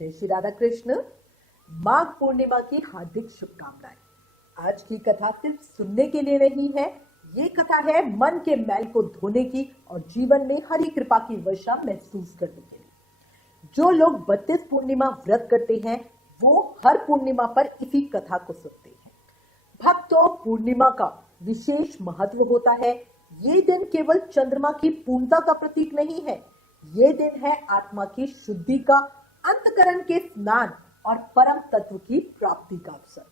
जय श्री राधा कृष्ण। माघ पूर्णिमा की हार्दिक शुभकामनाएं। आज की कथा सिर्फ सुनने के लिए नहीं है, ये कथा है मन के मैल को धोने की और जीवन में हरि कृपा की वर्षा महसूस करने के लिए। जो लोग 32 पूर्णिमा व्रत करते हैं वो हर पूर्णिमा पर इसी कथा को सुनते हैं। भक्तों, पूर्णिमा का विशेष महत्व होता है। ये दिन केवल चंद्रमा की पूर्णता का प्रतीक नहीं है, ये दिन है आत्मा की शुद्धि का, अंतकरण के स्नान और परम तत्व की प्राप्ति का अवसर।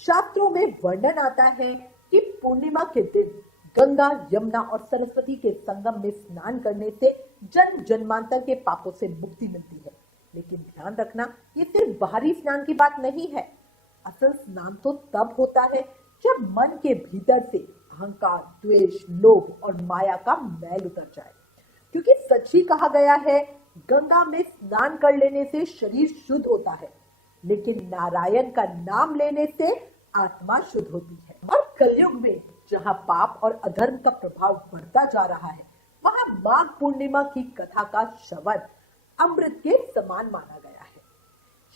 शास्त्रों में वर्णन आता है कि पूर्णिमा के दिन गंगा, यमुना और सरस्वती के संगम में स्नान करने से जन्म जन्मांतर के पापों से मुक्ति मिलती है। लेकिन ध्यान रखना, ये सिर्फ बाहरी स्नान की बात नहीं है। असल स्नान तो तब होता है जब मन के भीतर से अहंकार, द्वेष, लोभ और माया का मैल उतर जाए। क्योंकि सच ही कहा गया है, गंगा में स्नान कर लेने से शरीर शुद्ध होता है, लेकिन नारायण का नाम लेने से आत्मा शुद्ध होती है। और कलयुग में जहाँ पाप और अधर्म का प्रभाव बढ़ता जा रहा है, वहाँ माघ पूर्णिमा की कथा का श्रवण अमृत के समान माना गया है।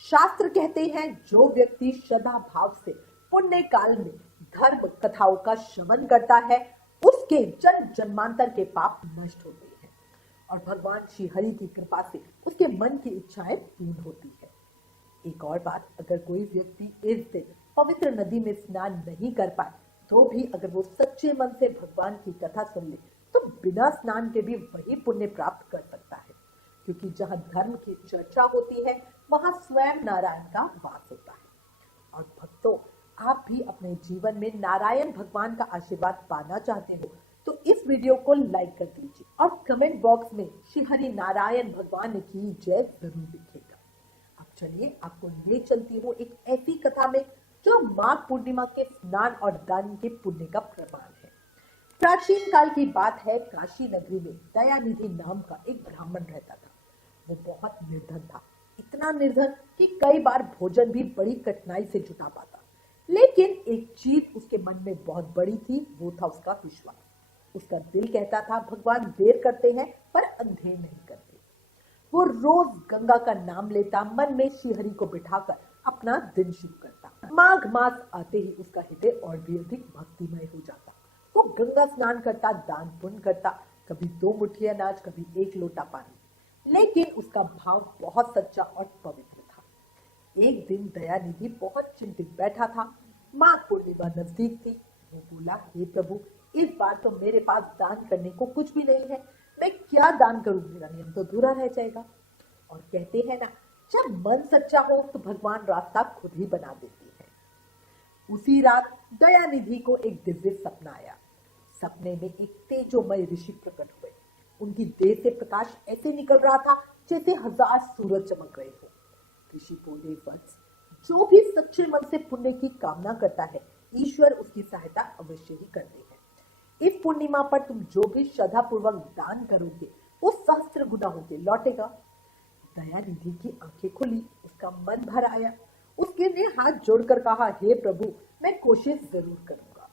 शास्त्र कहते हैं, जो व्यक्ति श्रद्धा भाव से पुण्य काल में धर्म कथाओं का श्रवण करता है, उसके जन्म जन्मांतर के पाप नष्ट होते हैं और भगवान श्री हरि की कृपा से उसके मन की इच्छाएं पूर्ण होती है। एक और बात, अगर कोई व्यक्ति इस दिन पवित्र नदी में स्नान नहीं कर पाए तो भी अगर वो सच्चे मन से भगवान की कथा सुन ले तो बिना स्नान के भी वही पुण्य प्राप्त कर सकता है। क्योंकि जहाँ धर्म की चर्चा होती है वहाँ स्वयं नारायण का वास होता है। और भक्तों, आप भी अपने जीवन में नारायण भगवान का आशीर्वाद पाना चाहते हो तो इस वीडियो को लाइक कर दीजिए और कमेंट बॉक्स में श्री हरि नारायण भगवान की जय जरूर लिखिएगा। अब चलिए आपको ले चलती हूँ एक ऐसी कथा में जो माघ पूर्णिमा के स्नान और दान के पुण्य का प्रमाण है। प्राचीन काल की बात है, काशी नगरी में दयानिधि नाम का एक ब्राह्मण रहता था। वो बहुत निर्धन था, इतना निर्धन कि कई बार भोजन भी बड़ी कठिनाई से जुटा पाता। लेकिन एक चीज उसके मन में बहुत बड़ी थी, वो था उसका विश्वास। उसका दिल कहता था, भगवान देर करते हैं पर अंधेर नहीं करते। वो रोज गंगा का नाम लेता, मन में श्री हरि को बिठाकर अपना दिन शुरू करता। माघ मास आते ही उसका हृदय और भी अधिक भक्तिमय हो जाता। वो गंगा स्नान करता, दान पुण्य करता, कभी 2 मुट्ठी अनाज, कभी 1 लोटा पानी। लेकिन उसका भाव बहुत सच्चा और पवित्र था। एक दिन दयानिधि बहुत चिंतित बैठा था। माघ पूर्णिमा नजदीक थी। वो बोला, हे प्रभु, इस बार तो मेरे पास दान करने को कुछ भी नहीं है। मैं क्या दान करूं, मेरा नियम तो अधूरा रह जाएगा। और कहते हैं ना, जब मन सच्चा हो तो भगवान रास्ता खुद ही बना देते हैं। उसी रात दयानिधि को एक दिव्य सपना आया। सपने में एक तेजोमय ऋषि प्रकट हुए। उनकी देह से प्रकाश ऐसे निकल रहा था जैसे 1000 सूरज चमक रहे हो। ऋषि बोले, वत्स, जो भी सच्चे मन से पुण्य की कामना करता है, ईश्वर उसकी सहायता अवश्य ही करते हैं। इस पूर्णिमा पर तुम जो भी श्रद्धा पूर्वक दान करोगे वो सहस्त्र गुना होके लौटेगा। दयानिधि की आंखें खुली, उसका मन भर आया। उसके ने हाथ जोड़कर कहा, हे प्रभु, मैं कोशिश जरूर करूंगा।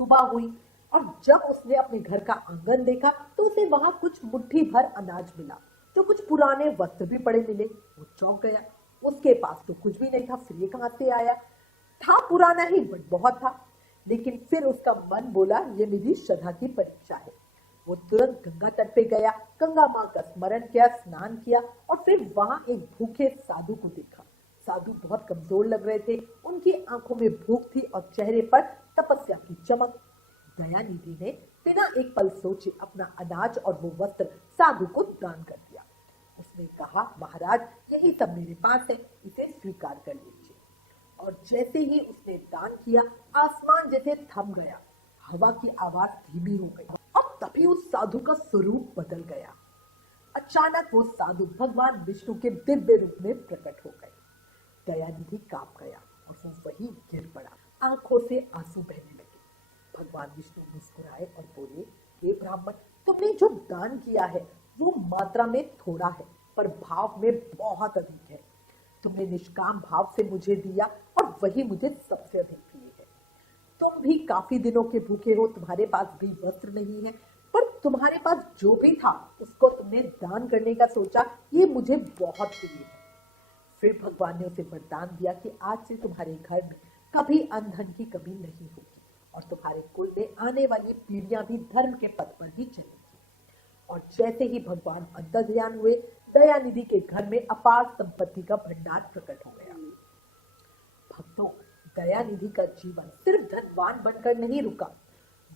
सुबह हुई और जब उसने अपने घर का आंगन देखा तो उसे वहां कुछ मुट्ठी भर अनाज मिला, तो कुछ पुराने वस्त्र भी पड़े मिले। वो चौंक गया। उसके पास तो कुछ भी नहीं था, फिर ये कहां से आया? था पुराना ही, बट बहुत था। लेकिन फिर उसका मन बोला, ये मेरी श्रद्धा की परीक्षा है। वो तुरंत गंगा तट पे गया, गंगा माँ का स्मरण किया, स्नान किया और फिर वहां एक भूखे साधु को देखा। साधु बहुत कमजोर लग रहे थे, उनकी आंखों में भूख थी और चेहरे पर तपस्या की चमक। दयानिधि ने बिना एक पल सोचे अपना अनाज और वो वस्त्र साधु को दान कर दिया। उसने कहा, महाराज, यही सब मेरे पास है, इसे स्वीकार कर लीजिए। और जैसे ही उसने दान किया, आसमान जैसे थम गया, हवा की आवाज धीमी हो गई और तभी उस साधु का स्वरूप बदल गया। अचानक वो साधु भगवान विष्णु के दिव्य रूप में प्रकट हो गए। दयानिधि कांप गया और वो वहीं गिर पड़ा। आंखों से आंसू बहने लगे। भगवान विष्णु मुस्कुराए और बोले, हे ब्राह्मण, तुमने जो दान किया है वो मात्रा में थोड़ा है पर भाव में बहुत अधिक है। तुमने निष्काम भाव से मुझे दिया और वही मुझे सबसे अधिक प्रिय है। तुम भी काफी दिनों के भूखे हो, तुम्हारे पास भी वस्त्र नहीं है, पर तुम्हारे पास जो भी था उसको तुमने दान करने का सोचा, ये मुझे बहुत प्रिय है। फिर भगवान ने उसे वरदान दिया कि आज से तुम्हारे घर में कभी अन्न धन की कमी नहीं होगी और तुम्हारे कुल में आने वाली पीढ़ियां भी धर्म के पथ पर ही चलेंगी। और जैसे ही भगवान अंतर्ध्यान हुए, दयानिधि के घर में अपार संपत्ति का भंडार प्रकट हो गया। भक्तों, दयानिधि का जीवन सिर्फ धनवान बनकर नहीं रुका,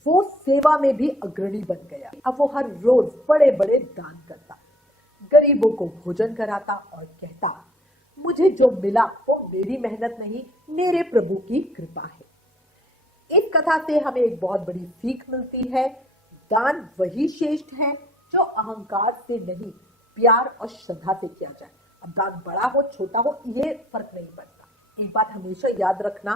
वो सेवा में भी अग्रणी बन गया। अब वो हर रोज बड़े बड़े दान करता, गरीबों को भोजन कराता और कहता, मुझे जो मिला वो मेरी मेहनत नहीं, मेरे प्रभु की कृपा है। इस कथा से हमें एक बहुत बड़ी सीख मिलती है। दान वही श्रेष्ठ है जो अहंकार से नहीं, प्यार और श्रद्धा से किया जाए। अब दान बड़ा हो छोटा हो ये फर्क नहीं पड़ता। एक बात हमेशा याद रखना,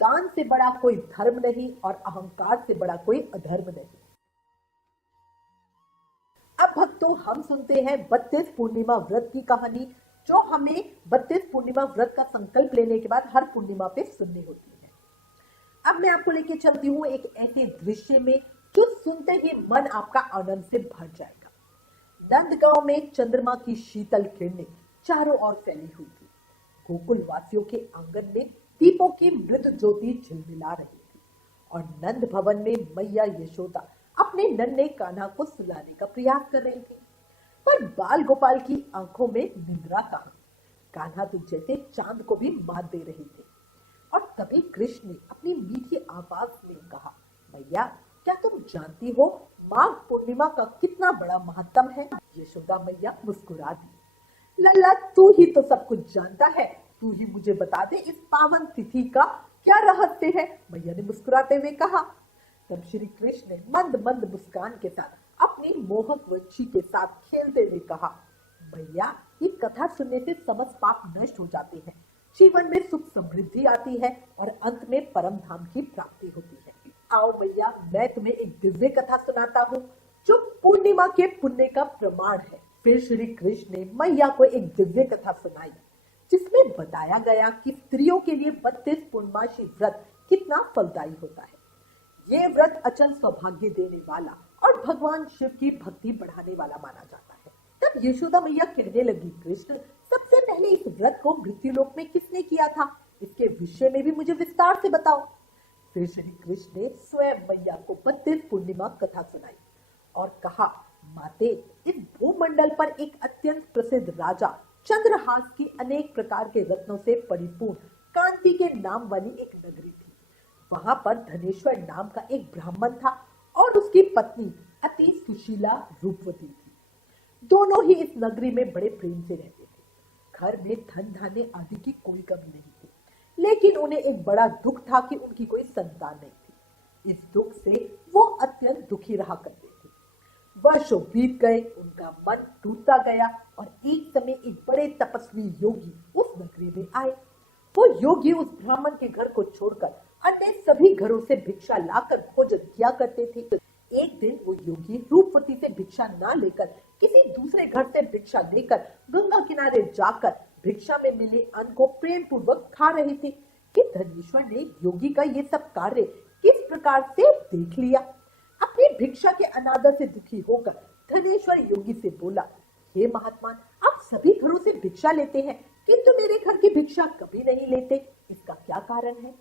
दान से बड़ा कोई धर्म नहीं और अहंकार से बड़ा कोई अधर्म नहीं। अब भक्तों, हम सुनते हैं 32 पूर्णिमा व्रत की कहानी, जो हमें 32 पूर्णिमा व्रत का संकल्प लेने के बाद हर पूर्णिमा पे सुननी होती है। अब मैं आपको लेके चलती हूँ एक ऐसे दृश्य में जो सुनते ही मन आपका आनंद से भर जाएगा। नंदगांव में चंद्रमा की शीतल किरणें चारों ओर फैली हुई थी। गोकुल वासियों के आंगन में दीपों की मृद ज्योति झिलमिला रही थी और नंद भवन में मैया यशोदा अपने नन्हे कान्हा को सुलाने का प्रयास कर रही थी। पर बाल गोपाल की आंखों में निद्रा कहाँ। कान्हा तो जैसे चांद को भी मात दे रही थी। और तभी कृष्ण ने अपनी मीठी आवाज में कहा, मैया, क्या तुम जानती हो माघ पूर्णिमा का कितना बड़ा महत्व है? यशोदा मैया मुस्कुरा दी। लल्ला, तू ही तो सब कुछ जानता है, तू ही मुझे बता दे इस पावन तिथि का क्या रहस्य है? मैया ने मुस्कुराते हुए कहा। तब श्री कृष्ण ने मंद मंद मुस्कान के साथ अपनी मोहक वंशी के साथ खेलते हुए कहा, भैया, ये कथा सुनने से समस्त पाप नष्ट हो जाते हैं, जीवन में सुख समृद्धि आती है और अंत में परम धाम की प्राप्ति होती है। आओ भैया, मैं तुम्हें एक दिव्य कथा सुनाता हूँ जो पूर्णिमा के पुण्य का प्रमाण है। फिर श्री कृष्ण ने मैया को एक दिव्य कथा सुनाई जिसमें बताया गया कि स्त्रियों के लिए 32 पूर्णमासी व्रत कितना फलदायी होता है। ये व्रत अचल सौभाग्य देने वाला और भगवान शिव की भक्ति बढ़ाने वाला माना जाता है। तब यशोदा मैया कहने लगी, कृष्ण, सबसे पहले इस व्रत को मृत्युलोक में किसने किया था? इसके विषय में भी मुझे विस्तार से बताओ। फिर श्री कृष्ण ने स्वयं मैया को 32 पूर्णिमा कथा सुनाई और कहा, माते, इस भूमंडल पर एक अत्यंत प्रसिद्ध राजा चंद्रहास की अनेक प्रकार के रत्नों से परिपूर्ण कांति के नाम वाली एक नगरी थी। वहां पर धनेश्वर नाम का एक ब्राह्मण था और उसकी पत्नी अति सुशीला रूपवती थी। दोनों ही इस नगरी में बड़े प्रेम से रहते थे। घर में धन धान्य आदि की कोई कमी नहीं थी, लेकिन उन्हें एक बड़ा दुख था कि उनकी कोई संतान नहीं थी। इस दुख से वो अत्यंत दुखी रहा करते थे। वर्षों बीत गए, उनका मन टूटता गया और एक समय एक बड़े तपस्वी योगी उस नगरी में आए। वो योगी उस ब्राह्मण के घर को छोड़कर अन्य सभी घरों से भिक्षा लाकर भोजन किया करते थे। एक दिन वो योगी रूपवती से भिक्षा ना लेकर किसी दूसरे घर से भिक्षा लेकर गंगा किनारे जाकर भिक्षा में मिले अन्न को प्रेम पूर्वक खा रहे थे कि धनेश्वर ने योगी का ये सब कार्य किस प्रकार से देख लिया। अपनी भिक्षा के अनादर से दुखी होकर धनेश्वर योगी से बोला, हे महात्मा, आप सभी घरों से भिक्षा लेते हैं किंतु मेरे घर की भिक्षा कभी नहीं लेते, इसका क्या कारण है?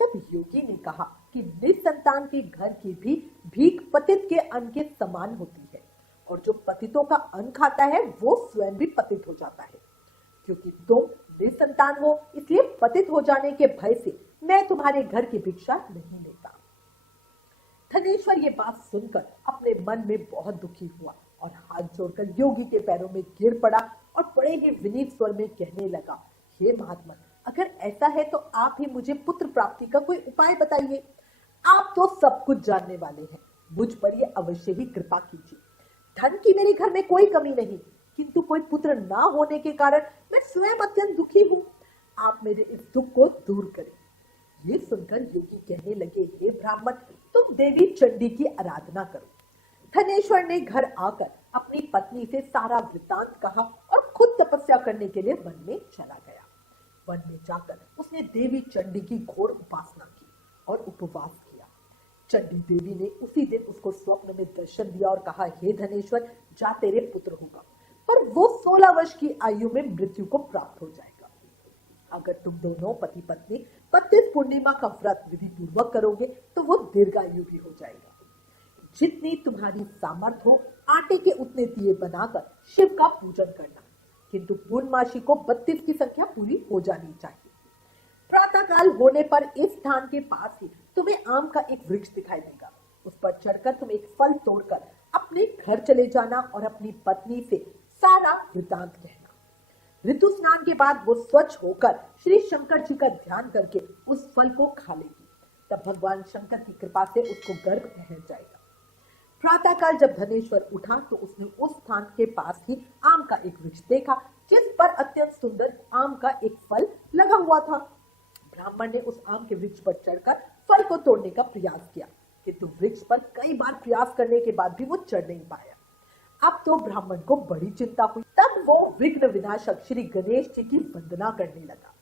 तब योगी ने कहा कि निसंतान के घर की भी भीख पतित के अन्न के समान होती है और जो पतितों का अन्न खाता है वो स्वयं भी पतित हो जाता है। क्योंकि तुम निसंतान हो, इसलिए पतित हो जाने के भय से मैं तुम्हारे घर की भिक्षा नहीं लेता। धनेश्वर ये बात सुनकर अपने मन में बहुत दुखी हुआ और हाथ जोड़कर योगी के पैरों में गिर पड़ा और बड़े ही विनीत स्वर में कहने लगा, हे महात्मा, अगर ऐसा है तो आप ही मुझे पुत्र प्राप्ति का कोई उपाय बताइए। आप तो सब कुछ जानने वाले हैं, मुझ पर ये अवश्य ही कृपा कीजिए। धन की मेरे घर में कोई कमी नहीं, किंतु कोई पुत्र ना होने के कारण मैं स्वयं अत्यंत दुखी हूँ। आप मेरे इस दुख को दूर करें। ये सुनकर योगी कहने लगे, हे ब्राह्मण, तुम देवी चंडी की आराधना करो। धनेश्वर ने घर आकर अपनी पत्नी से सारा वृत्तांत कहा और खुद तपस्या करने के लिए वन में चला गया। वन में जाकर उसने देवी चंडी की घोर उपासना की और उपवास किया। चंडी देवी ने उसी दिन उसको स्वप्न में दर्शन दिया और कहा, हे धनेश्वर, जा तेरे पुत्र होगा, पर वो 16 वर्ष की आयु में मृत्यु को प्राप्त हो जाएगा। अगर तुम दोनों पति पत्नी 32 पूर्णिमा का व्रत विधि पूर्वक करोगे तो वो दीर्घायु भी हो जाएगा। जितनी तुम्हारी सामर्थ हो आटे के उतने दिए बनाकर शिव का पूजन करना, किंतु पूर्णमासी को 32 की संख्या पूरी हो जानी चाहिए। प्रातः काल होने पर इस स्थान के पास ही तुम्हें आम का एक वृक्ष दिखाई देगा। उस पर चढ़कर तुम एक फल तोड़कर अपने घर चले जाना और अपनी पत्नी से सारा वृतांत कहना। ऋतु स्नान के बाद वो स्वच्छ होकर श्री शंकर जी का ध्यान करके उस फल को खा लेगी। तब भगवान शंकर की कृपा से उसको गर्भ ठहर जाएगा। प्रातः काल जब धनेश्वर उठा तो उसने उस स्थान के पास ही आम का एक वृक्ष देखा, जिस पर अत्यंत सुंदर आम का एक फल लगा हुआ था। ब्राह्मण ने उस आम के वृक्ष पर चढ़कर फल को तोड़ने का प्रयास किया, किंतु वृक्ष पर कई बार प्रयास करने के बाद भी वो चढ़ नहीं पाया। अब तो ब्राह्मण को बड़ी चिंता हुई। तब वो विघ्न विनाशक श्री गणेश जी की वंदना करने लगा।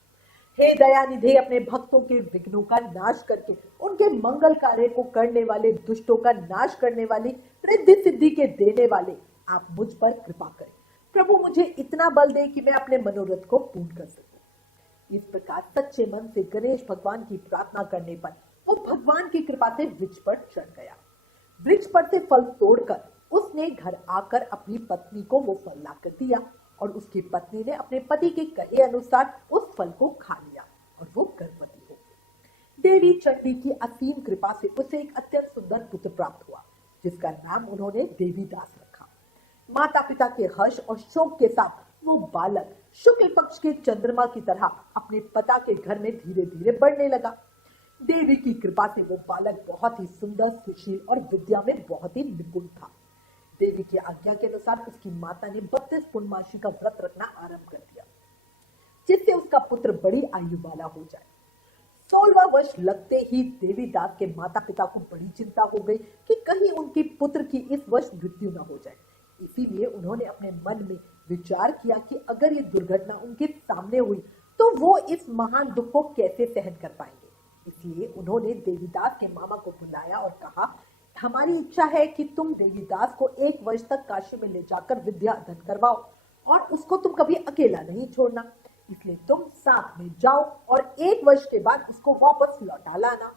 हे दयानिधे, अपने भक्तों के विघ्नों का नाश करके उनके मंगल कार्य को करने वाले, दुष्टों का नाश करने वाली, रिद्धि सिद्धि के देने वाले, आप मुझ पर कृपा करें। प्रभु मुझे इतना बल दे कि मैं अपने मनोरथ को पूर्ण कर सकूं। इस प्रकार सच्चे मन से गणेश भगवान की प्रार्थना करने पर वो भगवान की कृपा से वृक्ष पर चढ़ गया। वृक्ष पर से फल तोड़कर उसने घर आकर अपनी पत्नी को वो फल लाकर दिया और उसकी पत्नी ने अपने पति के कहे अनुसार उस फल को खा लिया और वो गर्भवती हो गई। देवी चंडी की असीम कृपा से उसे एक अत्यंत सुंदर पुत्र प्राप्त हुआ, जिसका नाम उन्होंने देवीदास रखा। माता पिता के हर्ष और शोक के साथ वो बालक शुक्ल पक्ष के चंद्रमा की तरह अपने पिता के घर में धीरे धीरे बढ़ने लगा। देवी की कृपा से वो बालक बहुत ही सुंदर, सुशील और विद्या में बहुत ही निपुण था। देवी की आज्ञा के अनुसार उसकी माता ने 32 पूर्णमासी का व्रत रखना आरंभ कर दिया, जिससे उसका पुत्र बड़ी आयु वाला हो जाए। 16वां वर्ष लगते ही देवीदास के माता पिता को बड़ी चिंता हो गई कि कहीं उनके पुत्र की इस वर्ष मृत्यु न हो जाए। इसीलिए उन्होंने अपने मन में विचार किया कि अगर ये दुर्घटना उनके सामने हुई तो वो इस महान दुख को कैसे सहन कर पाएंगे। इसलिए उन्होंने देवीदास के मामा को बुलाया और कहा, हमारी इच्छा है कि तुम देवीदास को 1 वर्ष तक काशी में ले जाकर विद्या अध्ययन करवाओ और उसको तुम कभी अकेला नहीं छोड़ना। इसलिए तुम साथ में जाओ और 1 वर्ष के बाद उसको वापस लौटा लाना।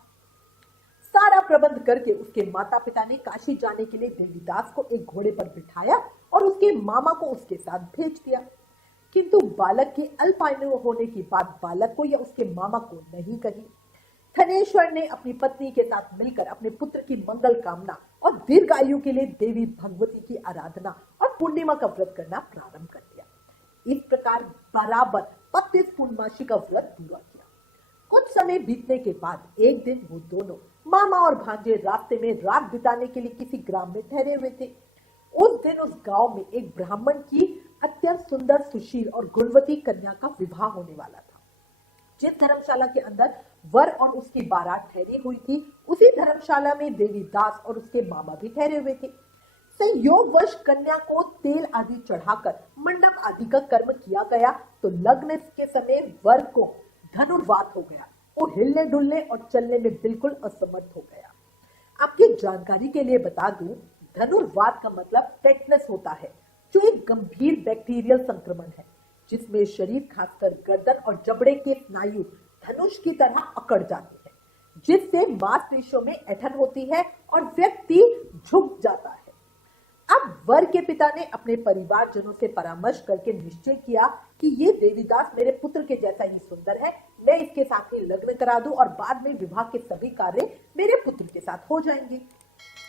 सारा प्रबंध करके उसके माता पिता ने काशी जाने के लिए देवीदास को एक घोड़े पर बिठाया और उसके मामा को उसके साथ भेज दिया। किंतु बालक के अल्पायु होने की बात बालक को या उसके मामा को नहीं कही। धनेश्वर ने अपनी पत्नी के साथ मिलकर अपने पुत्र की मंगल कामना और दीर्घायु के लिए देवी भगवती की आराधना और पूर्णिमा का व्रत करना प्रारंभ कर दिया। इस प्रकार बराबर 32 पूर्णमासी का व्रत पूरा किया। कुछ समय बीतने के बाद एक दिन वो दोनों मामा और भांजे रास्ते में रात बिताने के लिए किसी ग्राम में ठहरे हुए थे। उस दिन उस गांव में एक ब्राह्मण की अत्यंत सुंदर, सुशील और गुणवती कन्या का विवाह होने वाला था। जिस धर्मशाला के अंदर वर और उसकी बारात ठहरी हुई थी, उसी धर्मशाला में देवीदास और उसके मामा भी ठहरे हुए थे। संयोगवश कन्या को तेल आदि चढ़ाकर मंडप आदि का कर्म किया गया तो लग्न के समय वर को धनुर्वात हो गया। वो हिलने डुलने और चलने में बिल्कुल असमर्थ हो गया। आपकी जानकारी के लिए बता दूं, धनुर्वात का मतलब टेटनस होता है, जो एक गंभीर बैक्टीरियल संक्रमण है जिसमें शरीर, खासकर गर्दन और जबड़े के स्नायु धनुष की तरह अकड़ जाते हैं, जिससे मांसपेशियों में ऐंठन होती है और व्यक्ति झुक जाता है। अब वर के पिता ने अपने परिवारजनों से परामर्श करके निश्चय किया कि ये देवीदास मेरे पुत्र के जैसा ही सुंदर है, मैं इसके साथ ही लग्न करा दूं और बाद में विवाह के सभी कार्य मेरे पुत्र के साथ हो जाएंगे।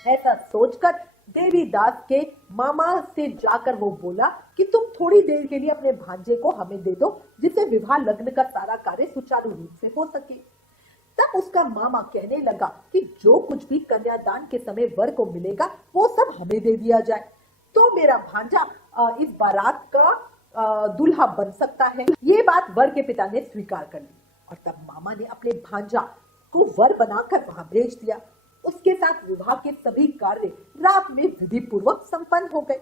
ऐसा सोचकर देवीदास के मामा से जाकर वो बोला कि तुम थोड़ी देर के लिए अपने भांजे को हमें दे दो, जिससे विवाह लग्न का सारा कार्य सुचारू रूप से हो सके। तब उसका मामा कहने लगा कि जो कुछ भी कन्यादान के समय वर को मिलेगा वो सब हमें दे दिया जाए, तो मेरा भांजा इस बारात का दूल्हा बन सकता है। ये बात वर के पिता ने स्वीकार कर ली और तब मामा ने अपने भांजा को वर बनाकर वहां भेज दिया। उसके साथ विवाह के सभी कार्य रात में विधि पूर्वक संपन्न हो गए।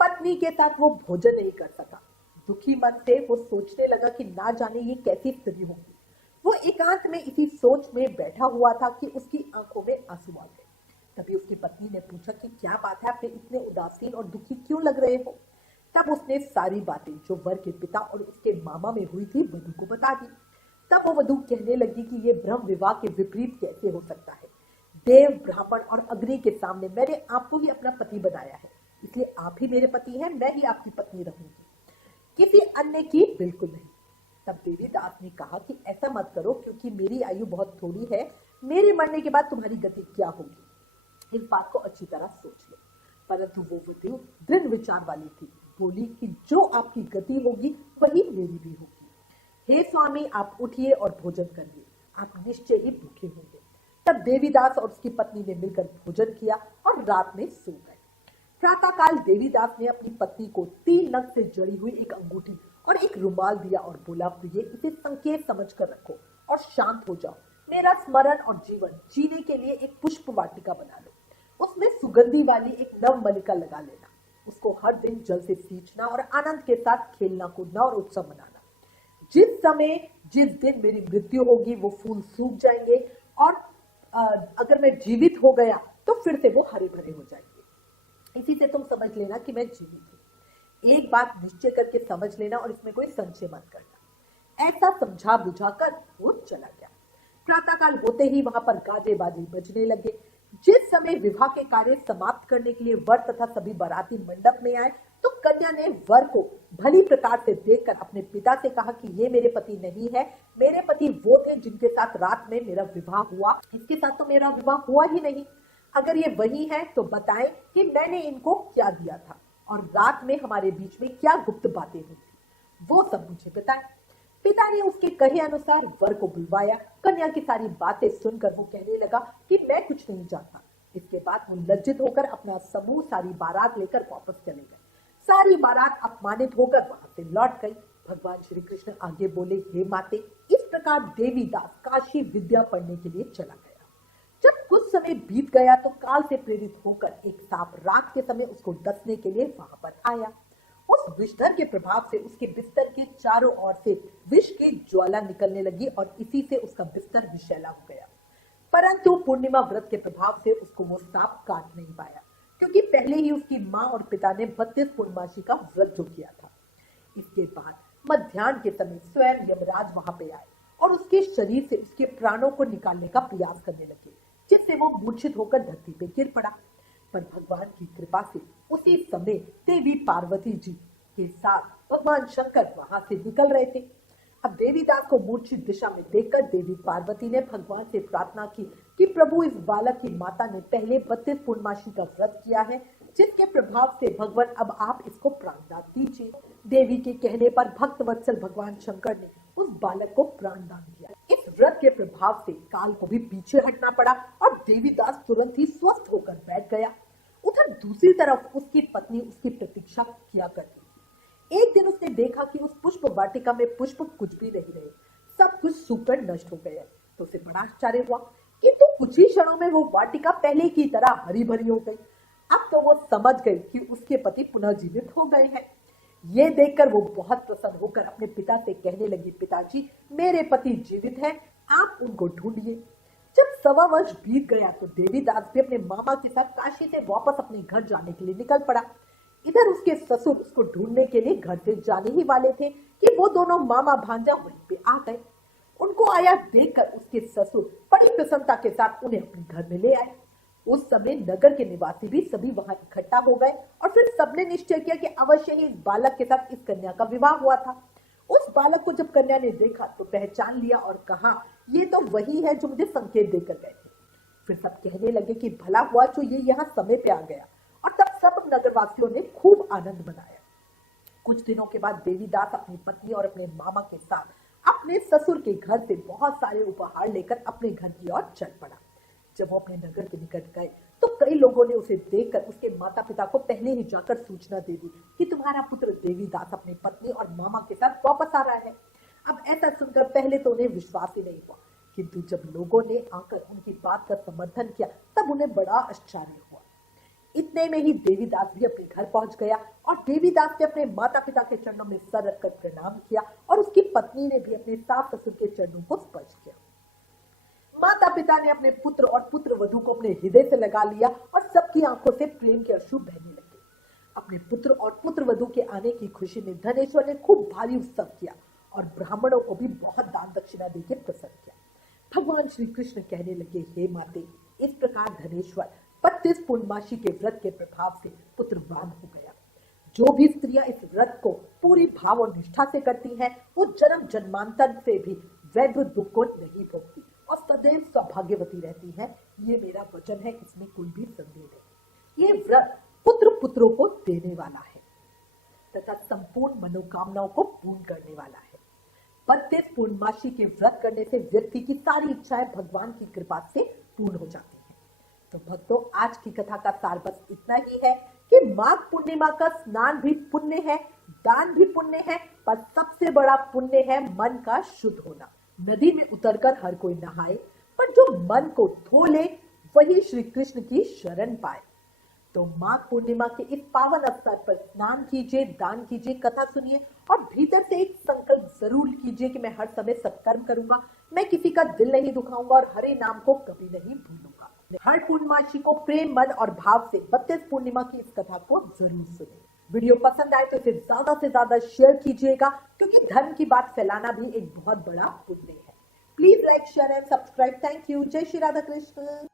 पत्नी के साथ वो भोजन नहीं कर सका। दुखी मन से वो सोचने लगा कि ना जाने ये कैसी स्थिति होगी। वो एकांत में इसी सोच में बैठा हुआ था कि उसकी आंखों में आंसू आ गए। तभी उसकी पत्नी ने पूछा कि क्या बात है, आप इतने उदासीन और दुखी क्यों लग रहे हो? तब उसने सारी बातें जो वर के पिता और उसके मामा में हुई थी वधु को बता दी। तब वो वधु कहने लगी कि ये ब्रह्म विवाह के विपरीत कैसे हो सकता है। देव, ब्राह्मण और अग्नि के सामने मैंने आपको ही अपना पति बनाया है, इसलिए आप ही मेरे पति हैं, मैं ही आपकी पत्नी रहूंगी, किसी अन्य की बिल्कुल नहीं। तब देवीदास ने कहा कि ऐसा मत करो, क्योंकि मेरी आयु बहुत थोड़ी है, मेरे मरने के बाद तुम्हारी गति क्या होगी, इस बात को अच्छी तरह सोच लो। परंतु वो वधु दृढ़ विचार वाली थी, बोली कि जो आपकी गति होगी वही मेरी भी होगी। हे स्वामी, आप उठिए और भोजन करिए, आप निश्चय ही भूखे होंगे। तब देवीदास और उसकी पत्नी ने मिलकर भोजन किया और रात में सो गए। प्रातःकाल देवीदास ने अपनी पत्नी को 3 नग से जड़ी हुई एक अंगूठी और एक रुमाल दिया और बोला, प्रिय, इसे संकेत समझकर रखो और शांत हो जाओ। मेरा स्मरण और जीवन जीने के लिए एक पुष्प वाटिका बना लो, उसमें सुगंधी वाली एक नव मलिका लगा लेना, उसको हर दिन जल से सींचना और आनंद के साथ खेलना कूदना और उत्सव मनाना। जिस समय जिस दिन मेरी मृत्यु होगी वो फूल सूख जाएंगे और अगर मैं जीवित हो गया तो फिर से वो हरे भरे हो जाएंगे। इसी से तुम समझ लेना कि मैं जीवित हूँ। एक बात निश्चय करके समझ लेना और इसमें कोई संशय मत करना। ऐसा समझा बुझाकर वो चला गया। प्रातःकाल होते ही वहां पर गाजे बाजे बजने लगे। जिस समय विवाह के कार्य समाप्त करने के लिए वर तथा सभी बाराती मंडप में आए तो कन्या ने वर को भली प्रकार से देखकर अपने पिता से कहा कि ये मेरे पति नहीं है, मेरे पति वो थे जिनके साथ रात में मेरा विवाह हुआ, इसके साथ तो मेरा विवाह हुआ ही नहीं। अगर ये वही है तो बताएं कि मैंने इनको क्या दिया था और रात में हमारे बीच में क्या गुप्त बातें हुई थी, वो सब मुझे बताएं। पिता ने उसके कहे अनुसार वर को बुलवाया। कन्या की सारी बातें सुनकर वो कहने लगा कि मैं कुछ नहीं जानता। इसके बाद वो लज्जित होकर अपना समूह सारी बारात लेकर वापस चले गए। सारी बारात अपमानित होकर वहां से लौट गई। भगवान श्री कृष्ण आगे बोले, हे माते, इस प्रकार देवीदास काशी विद्या पढ़ने के लिए चला गया। जब कुछ समय बीत गया तो काल से प्रेरित होकर एक सांप रात के समय उसको डसने के लिए वहां पर आया। उस विषधर के प्रभाव से उसके बिस्तर के चारों ओर से विष की ज्वाला निकलने लगी और इसी से उसका बिस्तर विषैला हो गया। परंतु पूर्णिमा व्रत के प्रभाव से उसको वो सांप काट नहीं पाया, क्योंकि पहले ही उसकी माँ और पिता ने 32 पूर्णमासी का व्रत जो किया था। इसके बाद मध्याह्न के समय स्वयं यमराज वहां पे आए और उसके शरीर से उसके प्राणों को निकालने का प्रयास करने लगे, जिससे वो मूर्छित होकर धरती पे गिर पड़ा। पर भगवान की कृपा से उसी समय देवी पार्वती जी के साथ भगवान शंकर वहां से निकल रहे थे। अब देवीदास को मूर्छित दिशा में देखकर देवी पार्वती ने भगवान से प्रार्थना की कि प्रभु, इस बालक की माता ने पहले 32 पूर्णमासी का व्रत किया है, जिसके प्रभाव से भगवान अब आप इसको प्राणदान दीजिए। देवी के कहने पर भक्त वत्सल भगवान शंकर ने उस बालक को प्राणदान दिया। इस व्रत के प्रभाव से काल को भी पीछे हटना पड़ा और देवीदास तुरंत ही स्वस्थ होकर बैठ गया। उधर दूसरी तरफ उसकी पत्नी उसकी प्रतीक्षा किया करती थी। एक दिन उसने देखा कि उस पुष्प वाटिका में पुष्प कुछ भी नहीं रहे, सब कुछ सूखकर नष्ट हो गए। तो उसे बड़ा आश्चर्य हुआ, किंतु कुछ ही क्षणों में वो वाटिका पहले की तरह हरी भरी हो गई। अब तो वो समझ गई कि उसके पति पुनः जीवित हो गए हैं। ये देखकर वो बहुत प्रसन्न होकर अपने पिता से कहने लगी, पिताजी, मेरे पति जीवित हैं, आप उनको ढूंढिए। जब 1.25 वर्ष बीत गया तो देवीदास भी अपने मामा के साथ काशी से वापस अपने घर जाने के लिए निकल पड़ा। इधर उसके ससुर उसको ढूंढने के लिए घर से जाने ही वाले थे कि वो दोनों मामा भांजा वहीं पे आ गए। उनको आया देखकर उसके ससुर बड़ी प्रसन्नता के साथ उन्हें अपने घर में ले आए। उस समय नगर के निवासी भी सभी वहां इकट्ठा हो गए और फिर सबने निश्चय किया कि अवश्य ही इस बालक के साथ इस कन्या का विवाह हुआ था। उस बालक को जब कन्या ने देखा तो पहचान लिया और कहा, ये तो वही है जो मुझे संकेत देकर गए थे। फिर सब कहने लगे कि भला हुआ जो ये यहाँ समय पे आ गया, और तब सब नगरवासियों ने खूब आनंद मनाया। कुछ दिनों के बाद देवीदास अपनी पत्नी और अपने मामा के साथ अपने ससुर के घर से बहुत सारे उपहार लेकर अपने घर की ओर चल पड़ा। जब वो अपने नगर के निकट गए तो कई लोगों ने उसे देखकर उसके माता पिता को पहले ही जाकर सूचना दे दी कि तुम्हारा पुत्र देवीदास अपनी पत्नी और मामा के साथ वापस आ रहा है। अब ऐसा सुनकर पहले तो उन्हें विश्वास ही नहीं हुआ, किंतु जब लोगों ने आकर उनकी बात का समर्थन किया तब उन्हें बड़ा आश्चर्य हुआ। इतने में ही देवीदास भी अपने घर पहुंच गया और देवीदास ने अपने माता पिता के चरणों में सर रखकर प्रणाम किया और उसकी पत्नी ने भी अपने सास ससुर के चरणों को स्पर्श किया। माता पिता ने अपने पुत्र और पुत्र वधू को अपने हृदय से लगा लिया और सबकी आंखों से प्रेम के अश्रु बहने लगे। अब अपने पुत्र और पुत्रवधू के आने की खुशी में धनेश्वर ने खूब भारी उत्सव किया और ब्राह्मणों को भी बहुत दान दक्षिणा देकर प्रसन्न किया। भगवान श्री कृष्ण कहने लगे, हे माते, इस प्रकार धनेश्वर 32 पूर्णमासी के व्रत के प्रभाव से पुत्रवान हो गया। जो भी स्त्रियां इस व्रत को पूरी भाव और निष्ठा से करती हैं, वो जन्म जन्मांतर से भी वैध दुख को नहीं भोगती और सदैव सौभाग्यवती रहती हैं। ये मेरा वचन है, इसमें कोई भी संदेह नहीं। ये व्रत पुत्र पुत्रों को देने वाला है तथा संपूर्ण मनोकामनाओं को पूर्ण करने वाला है। 32 पूर्णमासी के व्रत करने से व्यक्ति की सारी इच्छाएं भगवान की कृपा से पूर्ण हो जाती हैं। तो भक्तों, आज की कथा का सार बस इतना ही है कि माघ पूर्णिमा का स्नान भी पुण्य है, दान भी पुण्य है, पर सबसे बड़ा पुण्य है मन का शुद्ध होना। नदी में उतरकर हर कोई नहाए, पर जो मन को धो ले वही श्री कृष्ण की शरण पाए। तो माघ पूर्णिमा के इस पावन अवसर पर स्नान कीजिए, दान कीजिए, कथा सुनिए और भीतर से एक संकल्प जरूर कीजिए कि मैं हर समय सत्कर्म करूंगा, मैं किसी का दिल नहीं दुखाऊंगा और हरे नाम को कभी नहीं भूलूंगा। हर पूर्णमासी को प्रेम, मन और भाव से 32 पूर्णिमा की इस कथा को जरूर सुने। वीडियो पसंद आए तो इसे ज्यादा से ज्यादा शेयर कीजिएगा, क्योंकि धर्म की बात फैलाना भी एक बहुत बड़ा पुण्य है। Please like, share and subscribe. Thank you. जय श्री राधा कृष्ण।